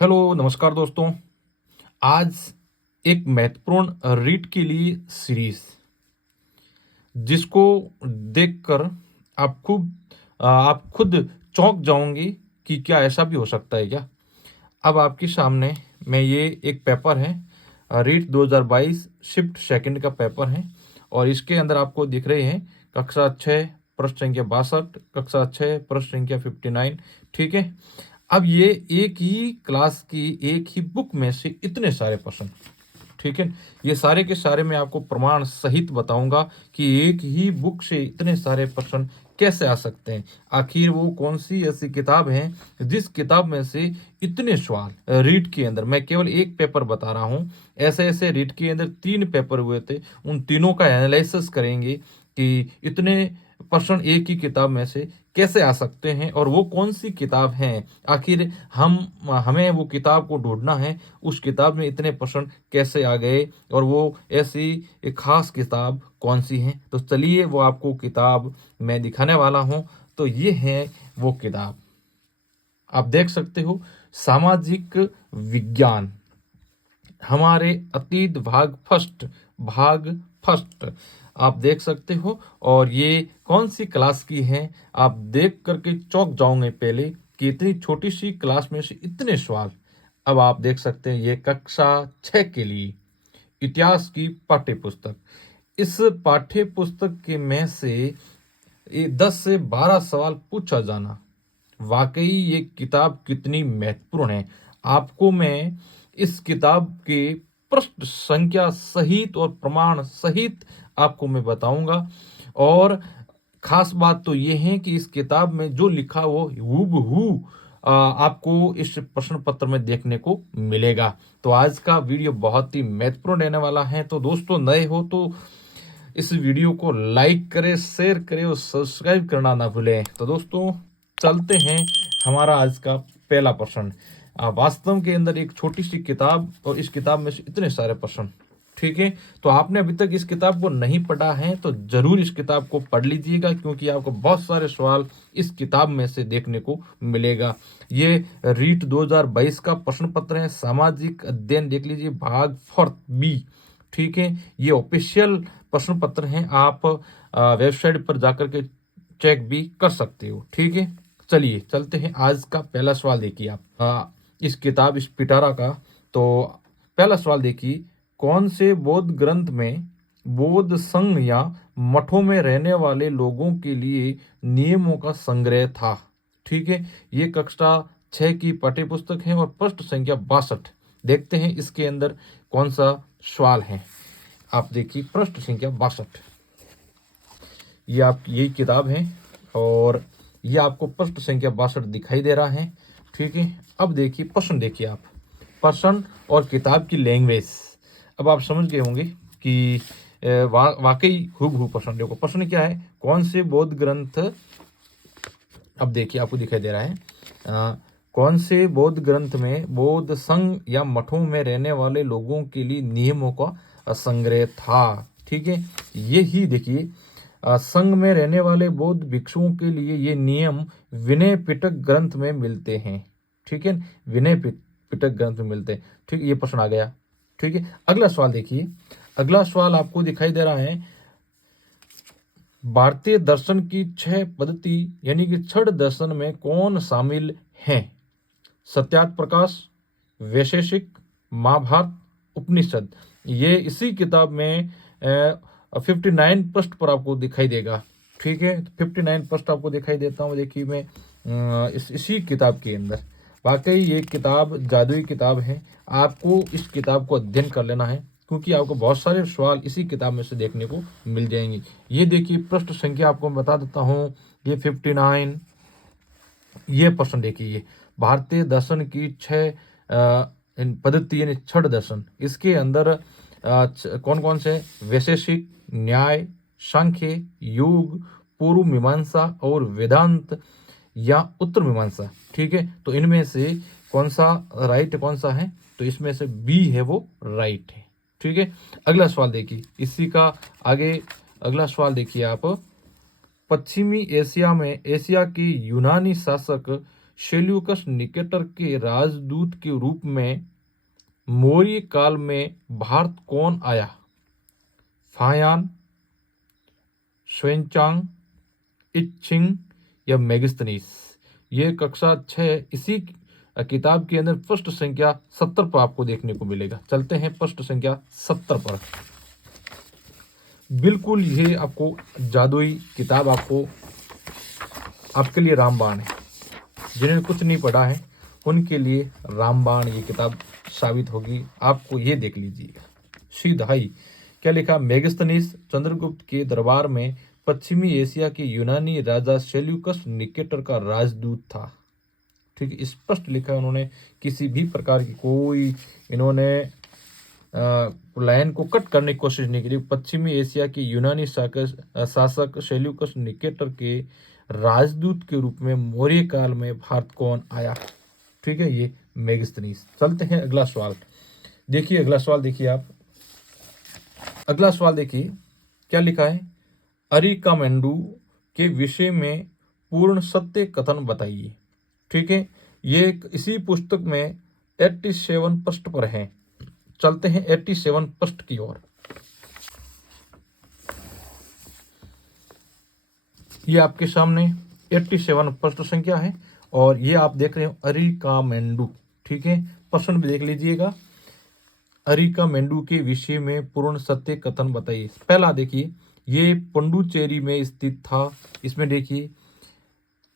Hello नमस्कार दोस्तों। आज एक महत्वपूर्ण रीड के लिए सीरीज जिसको देखकर आप खुद चौंक जाओगे कि क्या ऐसा भी हो सकता है क्या। अब आपके सामने मैं ये एक पेपर है, रीट 2022 शिफ्ट सेकंड का पेपर है और इसके अंदर आपको दिख रहे हैं कक्षा 6 प्रश्न संख्या 62, कक्षा 6 प्रश्न संख्या 59। ठीक है, अब ये एक ही क्लास की एक ही बुक में से इतने सारे प्रश्न, ठीक है, ये सारे के सारे मैं आपको प्रमाण सहित बताऊंगा कि एक ही बुक से इतने सारे प्रश्न कैसे आ सकते हैं। आखिर वो कौन सी ऐसी किताब है जिस किताब में से इतने सवाल रीट के अंदर, मैं केवल एक पेपर बता रहा हूं, ऐसे ऐसे रीट के अंदर 3 पेपर हुए थे, उन तीनों का एनालिसिस करेंगे कि इतने प्रश्न एक ही किताब में से कैसे आ सकते हैं और वो कौन सी किताब है। आखिर हमें वो किताब को ढूंढना है, उस किताब में इतने प्रश्न कैसे आ गए और वो ऐसी एक खास किताब कौन सी है। तो चलिए वो आपको किताब मैं दिखाने वाला हूँ। तो ये है वो किताब, आप देख सकते हो, सामाजिक विज्ञान, हमारे अतीत भाग फर्स्ट आप देख सकते हो। और ये कौन सी क्लास की है, आप देख करके चौंक जाओगे पहले कि इतनी छोटी सी क्लास में से इतने सवाल। अब आप देख सकते हैं ये कक्षा 6 के लिए इतिहास की पाठ्य पुस्तक। इस पाठ्य पुस्तक के में से 10 से 12 सवाल पूछा जाना, वाकई ये किताब कितनी महत्वपूर्ण है। आपको मैं इस किताब के पृष्ठ संख्या सहित और प्रमाण सहित आपको मैं बताऊंगा। और खास बात तो ये है कि इस किताब में जो लिखा वो हूबहू आपको इस प्रश्न पत्र में देखने को मिलेगा। तो आज का वीडियो बहुत ही महत्वपूर्ण रहने वाला है। तो दोस्तों, नए हो तो इस वीडियो को लाइक करें, शेयर करें और सब्सक्राइब करना ना भूलें। तो दोस्तों, चलते हैं हमारा आज का पहला प्रश्न। वास्तव के अंदर एक छोटी सी किताब और इस किताब में से इतने सारे प्रश्न, ठीक है। तो आपने अभी तक इस किताब को नहीं पढ़ा है तो जरूर इस किताब को पढ़ लीजिएगा, क्योंकि आपको बहुत सारे सवाल इस किताब में से देखने को मिलेगा। ये रीट 2022 का प्रश्न पत्र है, सामाजिक अध्ययन देख लीजिए, भाग 4B। ठीक है, ये ऑफिशियल प्रश्न पत्र हैं, आप वेबसाइट पर जाकर के चेक भी कर सकते हो। ठीक है, चलिए चलते हैं। आज का पहला सवाल देखिए आप, इस किताब इस पिटारा का। तो पहला सवाल देखिए, कौन से बौद्ध ग्रंथ में बौद्ध संघ या मठों में रहने वाले लोगों के लिए नियमों का संग्रह था। ठीक है, ये कक्षा 6 की पाठ्य पुस्तक है और पृष्ठ संख्या 62। देखते हैं इसके अंदर कौन सा सवाल है। आप देखिए पृष्ठ संख्या 62, ये आप यही किताब है और ये आपको पृष्ठ संख्या 62 दिखाई दे रहा है। ठीक है, अब देखिए प्रश्न, देखिए आप प्रश्न और किताब की लैंग्वेज, अब आप समझ गए होंगे कि वाकई हूबहू प्रश्न। देखो प्रश्न क्या है, कौन से बौद्ध ग्रंथ, अब देखिए आपको दिखाई दे रहा है, कौन से बौद्ध ग्रंथ में बौद्ध संघ या मठों में रहने वाले लोगों के लिए नियमों का संग्रह था। ठीक है, ये ही देखिए, संघ में रहने वाले बौद्ध भिक्षुओं के लिए ये नियम विनय पिटक ग्रंथ में मिलते हैं। ठीक है, विनय पिटक ग्रंथ में मिलते हैं। ठीक है, ये प्रश्न आ गया। ठीक है, अगला सवाल देखिए, अगला सवाल आपको दिखाई दे रहा है, भारतीय दर्शन की 6 पद्धति यानी कि 6 दर्शन में कौन शामिल है। सत्यार्थ प्रकाश, वैशेषिक, महाभारत, उपनिषद। ये इसी किताब में 59 पृष्ठ पर आपको दिखाई देगा। ठीक है, 59 पृष्ठ आपको दिखाई देता हूँ। देखिए मैं इसी किताब के अंदर, वाकई ये किताब जादुई किताब है। आपको इस किताब को अध्ययन कर लेना है, क्योंकि आपको बहुत सारे सवाल इसी किताब में से देखने को मिल जाएंगे। ये देखिए पृष्ठ संख्या आपको बता देता हूँ, ये 59, ये प्रश्न देखिए, ये भारतीय दर्शन की 6 पद्धति यानी 6 दर्शन, इसके अंदर कौन कौन से, वैशेषिक, न्याय, सांख्य, योग, पूर्व मीमांसा और वेदांत या उत्तर मीमांसा। ठीक है, तो इनमें से कौन सा राइट कौन सा है, तो इसमें से बी है वो राइट है। ठीक है, अगला सवाल देखिए, इसी का आगे अगला सवाल देखिए आप, पश्चिमी एशिया में एशिया के यूनानी शासक सेल्यूकस निकेटर के राजदूत के रूप में मौर्य काल में भारत कौन आया? फायान, श्वेनचांग, इच्छिंग या मेगिस्तनीस? ये कक्षा 6 इसी किताब के अंदर पृष्ठ संख्या 70 पर आपको देखने को मिलेगा। चलते हैं पृष्ठ संख्या 70 पर। बिल्कुल ये आपको जादुई किताब आपके लिए रामबाण है। जिन्होंने कुछ नहीं पढ़ा है उनके लिए रामबाण ये किताब साबित होगी। आपको ये देख लीजिएगा सीधाई क्या लिखा? मेगिस्तनीस चंद्रगुप्त के दरबार में पश्चिमी एशिया के यूनानी राजा सेल्यूकस निकेटर का राजदूत था। ठीक है, स्पष्ट लिखा है उन्होंने, किसी भी प्रकार की कोई इन्होंने लाइन को कट करने की कोशिश नहीं की। पश्चिमी एशिया के यूनानी शासक सेल्यूकस निकेटर के राजदूत के रूप में मौर्य काल में भारत कौन आया? ठीक है, ये मेगिस्तनीस। चलते हैं अगला सवाल। देखिए अगला सवाल, देखिए आप अगला सवाल देखिए क्या लिखा है? अरिकामेंडू के विषय में पूर्ण सत्य कथन बताइए। ठीक है, ये इसी पुस्तक में 87 पृष्ठ पर है। चलते हैं 87 पृष्ठ की ओर। ये आपके सामने 87 पृष्ठ संख्या है और ये आप देख रहे हो अरिकामेंडू। ठीक है, प्रश्न भी देख लीजिएगा। अरिकामेंडू के विषय में पूर्ण सत्य कथन बताइए। पहला देखिए, ये पुडुचेरी में स्थित था। इसमें देखिए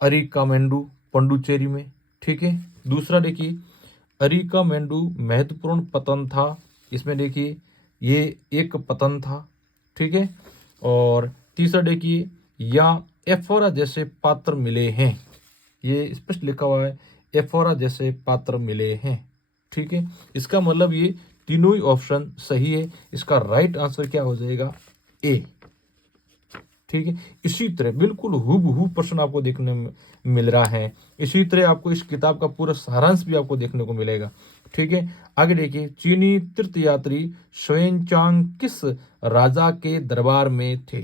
अरिकामेंडू पुडुचेरी में। ठीक है, दूसरा देखिए अरिकामेंडू महत्वपूर्ण पतन था। इसमें देखिए ये एक पतन था। ठीक है, और तीसरा देखिए या एफोरा जैसे पात्र मिले हैं। ये स्पष्ट लिखा हुआ है, एफोरा जैसे पात्र मिले हैं। ठीक है, इसका मतलब ये तीनों ही ऑप्शन सही है। इसका राइट आंसर क्या हो जाएगा? ए। ठीक है, इसी तरह बिल्कुल हूबहू प्रश्न आपको देखने में मिल रहा है। इसी तरह आपको इस किताब का पूरा सारांश भी आपको देखने को मिलेगा। ठीक है, आगे देखिए, चीनी तीर्थयात्री श्वेनचांग किस राजा के दरबार में थे?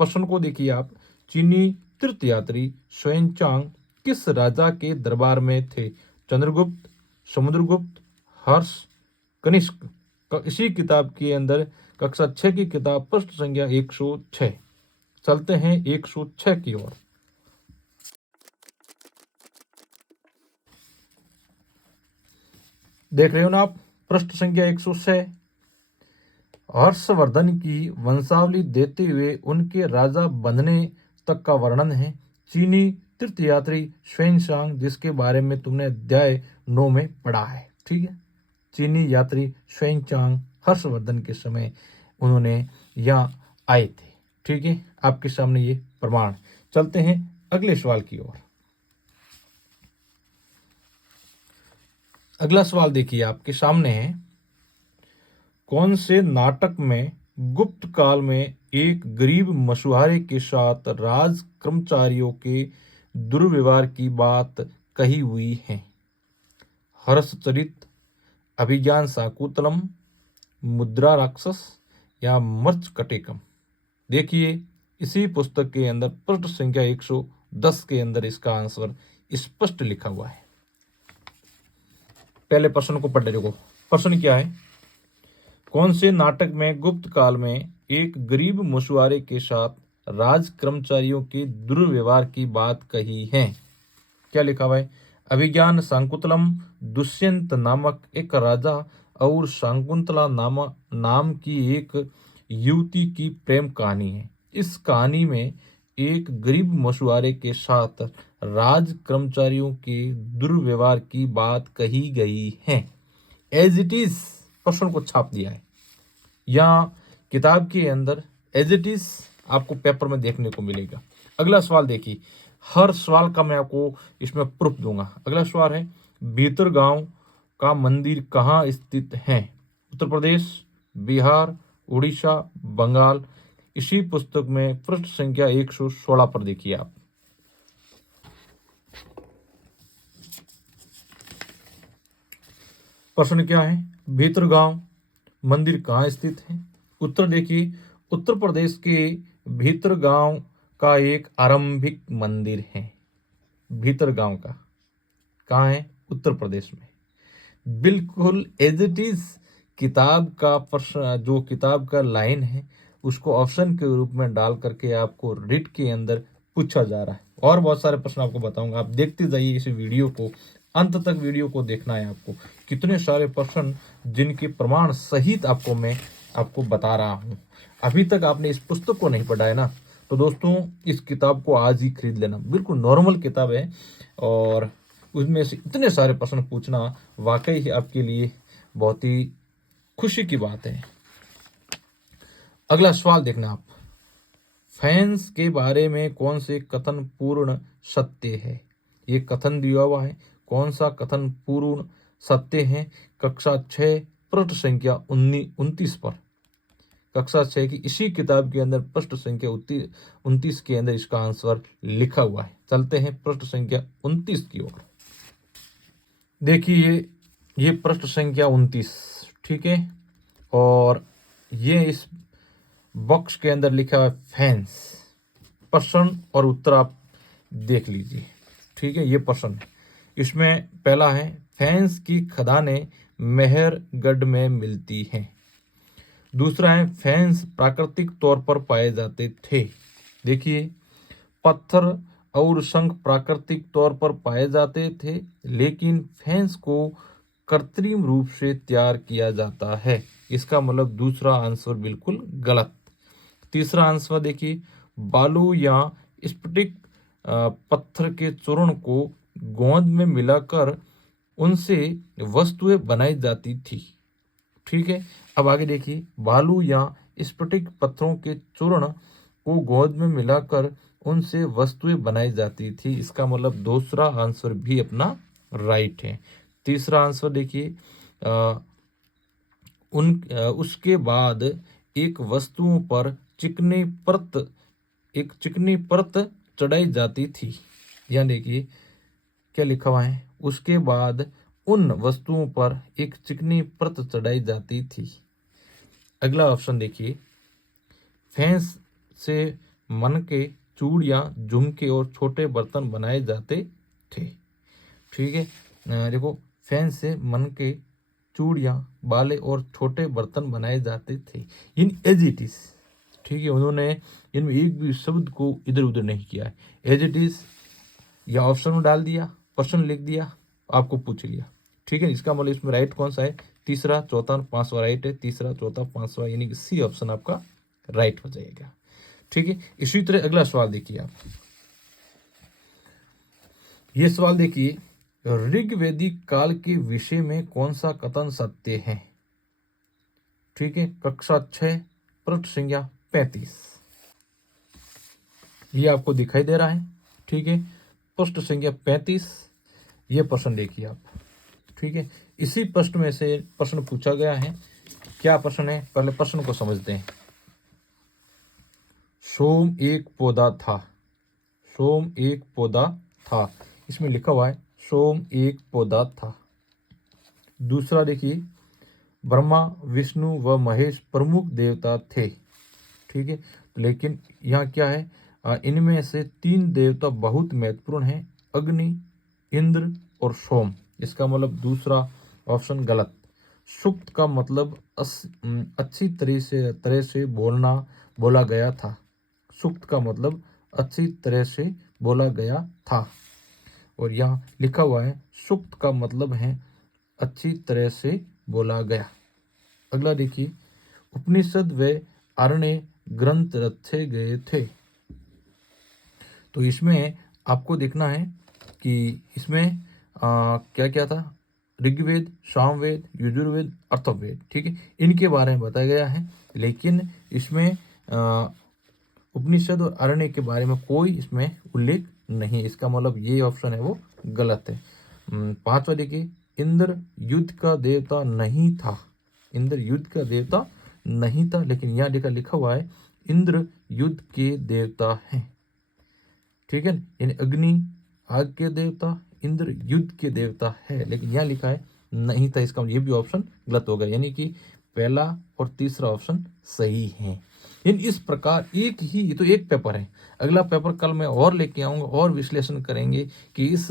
प्रश्न को देखिए आप, चीनी तीर्थयात्री श्वेनचांग किस राजा के दरबार में थे? चंद्रगुप्त, समुद्रगुप्त, हर्ष, कनिष्क। इसी किताब के अंदर कक्षा 6 की किताब पृष्ठ संख्या 106। चलते हैं 106 की ओर। देख रहे हो ना आप, पृष्ठ संख्या 106। हर्षवर्धन की वंशावली देते हुए उनके राजा बनने तक का वर्णन है। चीनी तीर्थयात्री श्वेनचांग, जिसके बारे में तुमने अध्याय 9 में पढ़ा है। ठीक है, चीनी यात्री श्वेनचांग हर्षवर्धन के समय उन्होंने यहाँ आए थे। ठीक है, आपके सामने ये प्रमाण। चलते हैं अगले सवाल की ओर। अगला सवाल देखिए आपके सामने है, कौन से नाटक में गुप्त काल में एक गरीब मछुआरे के साथ राज कर्मचारियों के दुर्व्यवहार की बात कही हुई है? हर्षचरित, अभिज्ञान शाकुंतलम, मुद्रा राक्षस या मर्चकटेकम? देखिए इसी पुस्तक के अंदर पृष्ठ संख्या 110 के अंदर इसका आंसर स्पष्ट लिखा हुआ है। पहले प्रश्न को पढ़ लीजिए। प्रश्न क्या है? कौन से नाटक में गुप्त काल में एक गरीब मछुआरे के साथ राज कर्मचारियों के दुर्व्यवहार की बात कही है? क्या लिखा हुआ है? अभिज्ञान शाकुंतलम दुष्यंत नामक एक राजा और शाकुंतला नाम की एक युवती की प्रेम कहानी है। इस कहानी में एक गरीब मछुआरे के साथ राज कर्मचारियों के दुर्व्यवहार की बात कही गई है। एज इट इज प्रश्न को छाप दिया है यहाँ किताब के अंदर, एज इट इज आपको पेपर में देखने को मिलेगा। अगला सवाल देखिए, हर सवाल का मैं आपको इसमें प्रूफ दूंगा। अगला सवाल है, भीतर गांव का मंदिर कहाँ स्थित है? उत्तर प्रदेश, बिहार, उड़ीसा, बंगाल। इसी पुस्तक में पृष्ठ संख्या 116 पर देखिए आप। प्रश्न क्या है? भीतर गांव मंदिर कहाँ स्थित है? उत्तर देखिए, उत्तर प्रदेश के भीतर गांव का एक आरंभिक मंदिर है। भीतर गांव का कहाँ है? उत्तर प्रदेश में। बिल्कुल एज इट इज किताब का प्रश्न, जो किताब का लाइन है उसको ऑप्शन के रूप में डाल करके आपको रिट के अंदर पूछा जा रहा है। और बहुत सारे प्रश्न आपको बताऊंगा, आप देखते जाइए इस वीडियो को, अंत तक वीडियो को देखना है आपको। कितने सारे प्रश्न जिनके प्रमाण सहित मैं आपको बता रहा हूँ। अभी तक आपने इस पुस्तक को नहीं पढ़ा है ना, तो दोस्तों इस किताब को आज ही खरीद लेना। बिल्कुल नॉर्मल किताब है और उसमें से इतने सारे प्रश्न पूछना वाकई ही आपके लिए बहुत ही खुशी की बात है। अगला सवाल देखना आप, फैंस के बारे में कौन से कथन पूर्ण सत्य है? ये कथन दिया हुआ है, कौन सा कथन पूर्ण सत्य है? कक्षा 6 पृष्ठ संख्या 29 पर, कक्षा 6 की इसी किताब के अंदर पृष्ठ संख्या 29 के अंदर इसका आंसर लिखा हुआ है। चलते हैं पृष्ठ संख्या 29 की ओर। देखिए ये पृष्ठ संख्या 29, ठीक है, और ये इस बॉक्स के अंदर लिखा है फैंस। प्रश्न और उत्तर आप देख लीजिए, ठीक है। ये प्रश्न है, इसमें पहला है फैंस की खदानें मेहरगढ़ में मिलती हैं। दूसरा है फैंस प्राकृतिक तौर पर पाए जाते थे। देखिए पत्थर और शंख प्राकृतिक तौर पर पाए जाते थे, लेकिन फैंस को कृत्रिम रूप से तैयार किया जाता है। इसका मतलब दूसरा आंसर बिल्कुल गलत। तीसरा आंसर देखिए, बालू या स्फटिक पत्थर के चूर्ण को गोंद में मिलाकर उनसे वस्तुएं बनाई जाती थी, ठीक है। अब आगे देखिए, बालू या स्फटिक पत्थरों के चूर्ण को गोंद में मिलाकर उनसे वस्तुएं बनाई जाती थी। इसका मतलब दूसरा आंसर भी अपना राइट है। तीसरा आंसर देखिए, उसके बाद एक वस्तुओं पर चिकनी परत चढ़ाई जाती थी। यहाँ देखिए क्या लिखा हुआ है, उसके बाद उन वस्तुओं पर एक चिकनी परत चढ़ाई जाती थी। अगला ऑप्शन देखिए, फैंस से मन के चूड़ियाँ, झुमके और छोटे बर्तन बनाए जाते थे, ठीक है। देखो फैंस से मन के चूड़ियाँ, बाले और छोटे बर्तन बनाए जाते थे इन एज इट इज, ठीक है। उन्होंने इनमें एक भी शब्द को इधर उधर नहीं किया है, एज इट इज या ऑप्शन में डाल दिया, प्रश्न लिख दिया, आपको पूछ लिया, ठीक है। इसका मतलब इसमें राइट कौन सा है? तीसरा, चौथा, पांचवा राइट है। तीसरा, चौथा, पांचवा यानी कि सी ऑप्शन आपका राइट हो जाएगा, ठीक है। इसी तरह अगला सवाल देखिए आप, ये सवाल देखिए, ऋग्वेदिक काल के विषय में कौन सा कथन सत्य है? ठीक है, कक्षा 6 पृष्ठ संख्या 35, ये आपको दिखाई दे रहा है, ठीक है। पृष्ठ संख्या 35, ये प्रश्न देखिए आप, ठीक है। इसी प्रश्न में से प्रश्न पूछा गया है। क्या प्रश्न है, पहले प्रश्न को समझते हैं। सोम एक पौधा था, सोम एक पौधा था, इसमें लिखा हुआ है सोम एक पौधा था। दूसरा देखिए, ब्रह्मा, विष्णु व महेश प्रमुख देवता थे, ठीक है। लेकिन यहाँ क्या है, इनमें से 3 देवता बहुत महत्वपूर्ण हैं, अग्नि, इंद्र और सोम। इसका मतलब दूसरा ऑप्शन गलत। सुक्त का मतलब अच्छी तरह से बोला गया था। सुक्त का मतलब अच्छी तरह से बोला गया था, और यहाँ लिखा हुआ है सुक्त का मतलब है अच्छी तरह से बोला गया। अगला देखिए, उपनिषद व आरण्य ग्रंथ रचे गए थे। तो इसमें आपको देखना है कि इसमें क्या क्या था, ऋग्वेद, सामवेद, यजुर्वेद, अथर्ववेद, ठीक है, इनके बारे में बताया गया है। लेकिन इसमें उपनिषद और आरण्य के बारे में कोई इसमें उल्लेख नहीं। इसका मतलब ये ऑप्शन है वो गलत है। 5वां देखिए, इंद्र युद्ध का देवता नहीं था, इंद्र युद्ध का देवता नहीं था, लेकिन यहाँ लिखा हुआ है इंद्र युद्ध के देवता हैं, ठीक है। यानी अग्नि आग के देवता, इंद्र युद्ध के देवता है, लेकिन यहाँ लिखा है नहीं था। इसका ये भी ऑप्शन गलत होगा, यानी कि पहला और तीसरा ऑप्शन सही है। इन इस प्रकार एक ही, ये तो एक पेपर है, अगला पेपर कल मैं और लेके आऊँगा और विश्लेषण करेंगे कि इस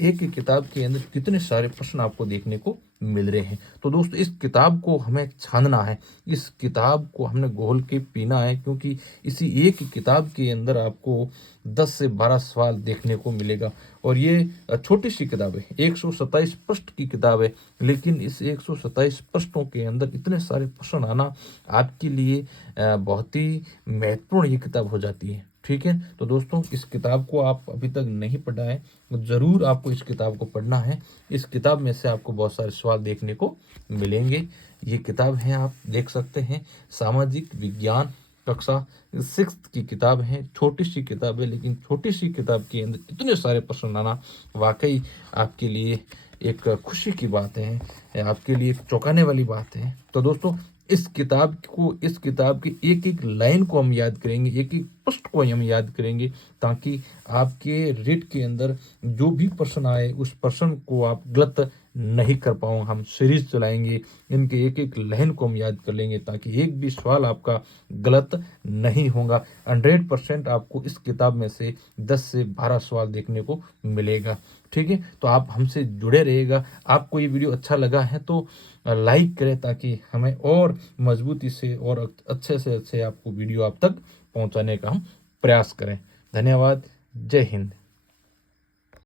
एक ही किताब के अंदर कितने सारे प्रश्न आपको देखने को मिल रहे हैं। तो दोस्तों इस किताब को हमें छानना है, इस किताब को हमने घोल के पीना है, क्योंकि इसी एक ही किताब के अंदर आपको 10 से 12 सवाल देखने को मिलेगा। और ये छोटी सी किताब है, 127 पृष्ठ की किताब है, लेकिन इस 127 पृष्ठों के अंदर इतने सारे प्रश्न आना आपके लिए बहुत ही महत्वपूर्ण ये किताब हो जाती है। ठीक है, तो दोस्तों इस किताब को आप अभी तक नहीं पढ़ा है तो ज़रूर आपको इस किताब को पढ़ना है। इस किताब में से आपको बहुत सारे सवाल देखने को मिलेंगे। ये किताब है, आप देख सकते हैं, सामाजिक विज्ञान कक्षा 6 की किताब है। छोटी सी किताब है, लेकिन छोटी सी किताब के अंदर इतने सारे प्रश्न आना वाकई आपके लिए एक खुशी की बात है, आपके लिए एक चौंकाने वाली बात है। तो दोस्तों इस किताब की एक एक लाइन को हम याद करेंगे, एक एक पृष्ठ को हम याद करेंगे, ताकि आपके रीड के अंदर जो भी प्रश्न आए उस प्रश्न को आप गलत नहीं कर पाओ। हम सीरीज चलाएंगे, इनके एक एक लाइन को हम याद कर लेंगे, ताकि एक भी सवाल आपका गलत नहीं होगा। 100% आपको इस किताब में से 10 से 12 सवाल देखने को मिलेगा। ठीक है, तो आप हमसे जुड़े रहिएगा। आपको ये वीडियो अच्छा लगा है तो लाइक करें, ताकि हमें और मजबूती से और अच्छे से अच्छे आपको वीडियो आप तक पहुंचाने का हम प्रयास करें। धन्यवाद। जय हिंद।